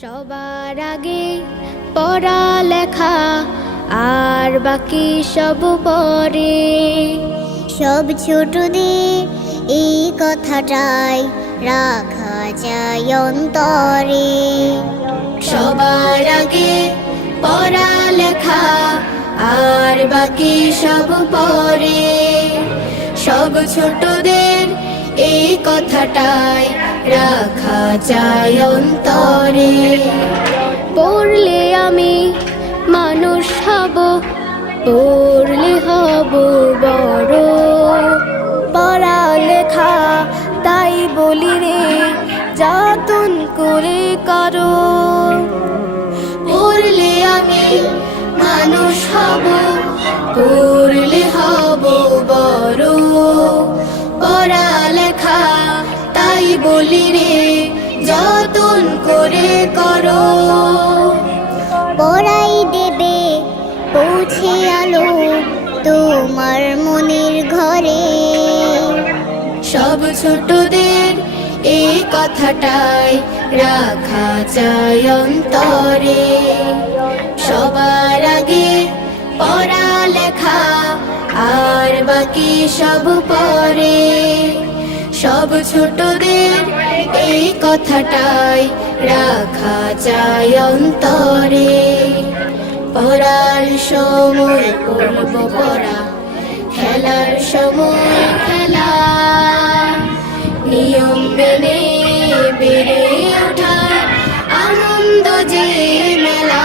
সবার আগে পড়ালেখা আর বাকি সব পরে। সব ছোটদের এই কথাটাই রাখা যায় অন্তরে। সবার আগে পড়ালেখা আর বাকি সব পরে। সব ছোটদের এই কথাটাই রাখা যায় অন্তরে। পড়লে আমি মানুষ হব, পড়লে হব বড়। পড়ালেখা তাই বলি রে, যতন করে করো। পড়লে আমি মানুষ হব, পড়লে হব বড়। পড়ালেখা তাই বলি রে, যতন করে করো। পড়াই দেবে পৌঁছে আলো তোমার মনের ঘরে। সব ছোটদের এই কথাটাই রাখা যায় অন্তরে। সবার আগে পড়ালেখা আর বাকি সব পরে। সব ছোটদের এই কথাটাই রাখা যায় অন্তরে। পড়ার সময় পড়ব পড়া, খেলার সময় খেলা। নিয়ম মেনে বেড়ে ওঠা আনন্দ যে মেলা।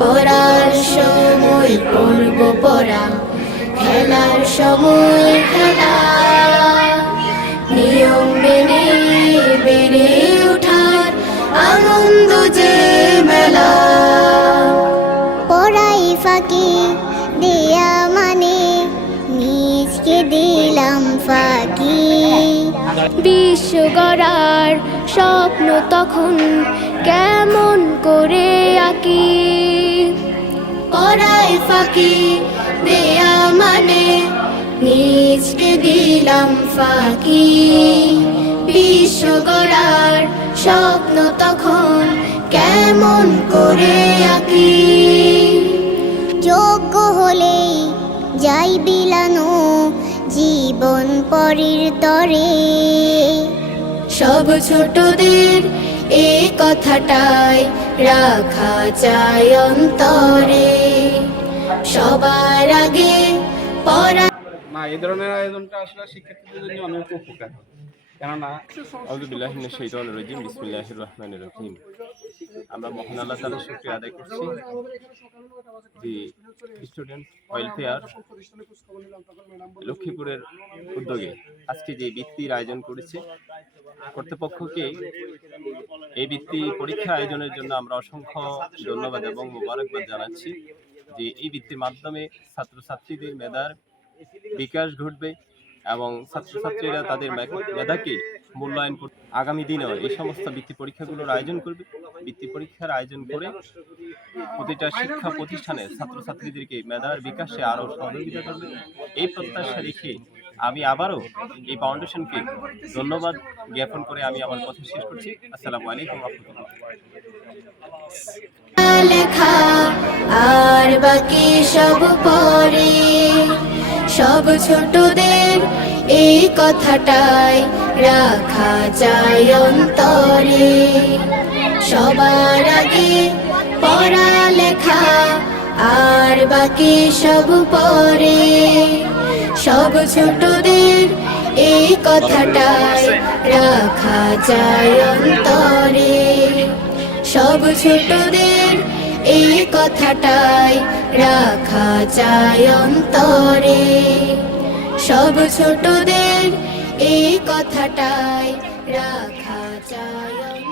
পড়ার সময় পড়ব পড়া, খেলার সময় খেলা। নিয়ম মেনে বেড়ে ওঠার আনন্দ যে মেলা। পড়াই ফাঁকি দেয়া মানে নিজকে দিলাম ফাঁকি। বিশ্ব গড়ার স্বপ্ন তখন কেমন করে আঁকি। পড়াই ফাঁকি দেয়া মানে নিজকে দিলাম ফাঁকি। বিশ্ব গড়ার স্বপ্ন তখন কেমন করে আঁকি। যোগ্য হলেই যাই বিলানো জীবন পরের তরে। সব ছোটদের এই কথাটাই রাখা যায় অন্তরে। সবার আগে পড়া না, এই ধরনের আয়োজনটা আসলে শিক্ষার্থীদের জন্য অনেক উপকার, কেননা আউযুবিল্লাহি মিনাশ শাইতানির রাজিম বিসমিল্লাহির রহমানির রহিম। আমরা মহান আল্লাহ তাআলার শুকরিয়া আদায় করছি যে স্টুডেন্ট ওয়েলফেয়ার লক্ষ্মীপুরের উদ্যোগে আজকে যে বৃত্তির আয়োজন করেছে, কর্তৃপক্ষকে এই বৃত্তি পরীক্ষা আয়োজনের জন্য আমরা অসংখ্য ধন্যবাদ এবং মোবারকবাদ জানাচ্ছি যে এই বৃত্তির মাধ্যমে ছাত্রছাত্রীদের মেধার বিকাশ ঘটবে এবং ছাত্রছাত্রীরা তাদের মেধাকে মূল্যায়ন করবে। আগামী দিনেও এই সমস্ত বৃত্তি পরীক্ষাগুলোর আয়োজন করবে। বৃত্তি পরীক্ষার আয়োজন করে প্রতিটা শিক্ষা প্রতিষ্ঠানে ছাত্রছাত্রীদেরকে মেধার বিকাশে আরও সহযোগিতা করবে। এই প্রত্যাশা রেখে আমি আবারও এই ফাউন্ডেশনকে ধন্যবাদ জ্ঞাপন করে আমি আমার কথা শেষ করছি। আসসালামু আলাইকুম ওয়া রাহমাতুল্লাহ। লেখা আর বাকি সব পরে। সব ছোটদের এই কথাটাই রাখা যায় অন্তরে। সবার আগে পড়ালেখা আর বাকি সব পরে। সব ছোটদের এই কথাটাই রাখা যায় অন্তরে। সব ছোটদের এই কথাটাই রাখা যায় অন্তরে। সব ছোটদের এই কথাটাই রাখা যায়।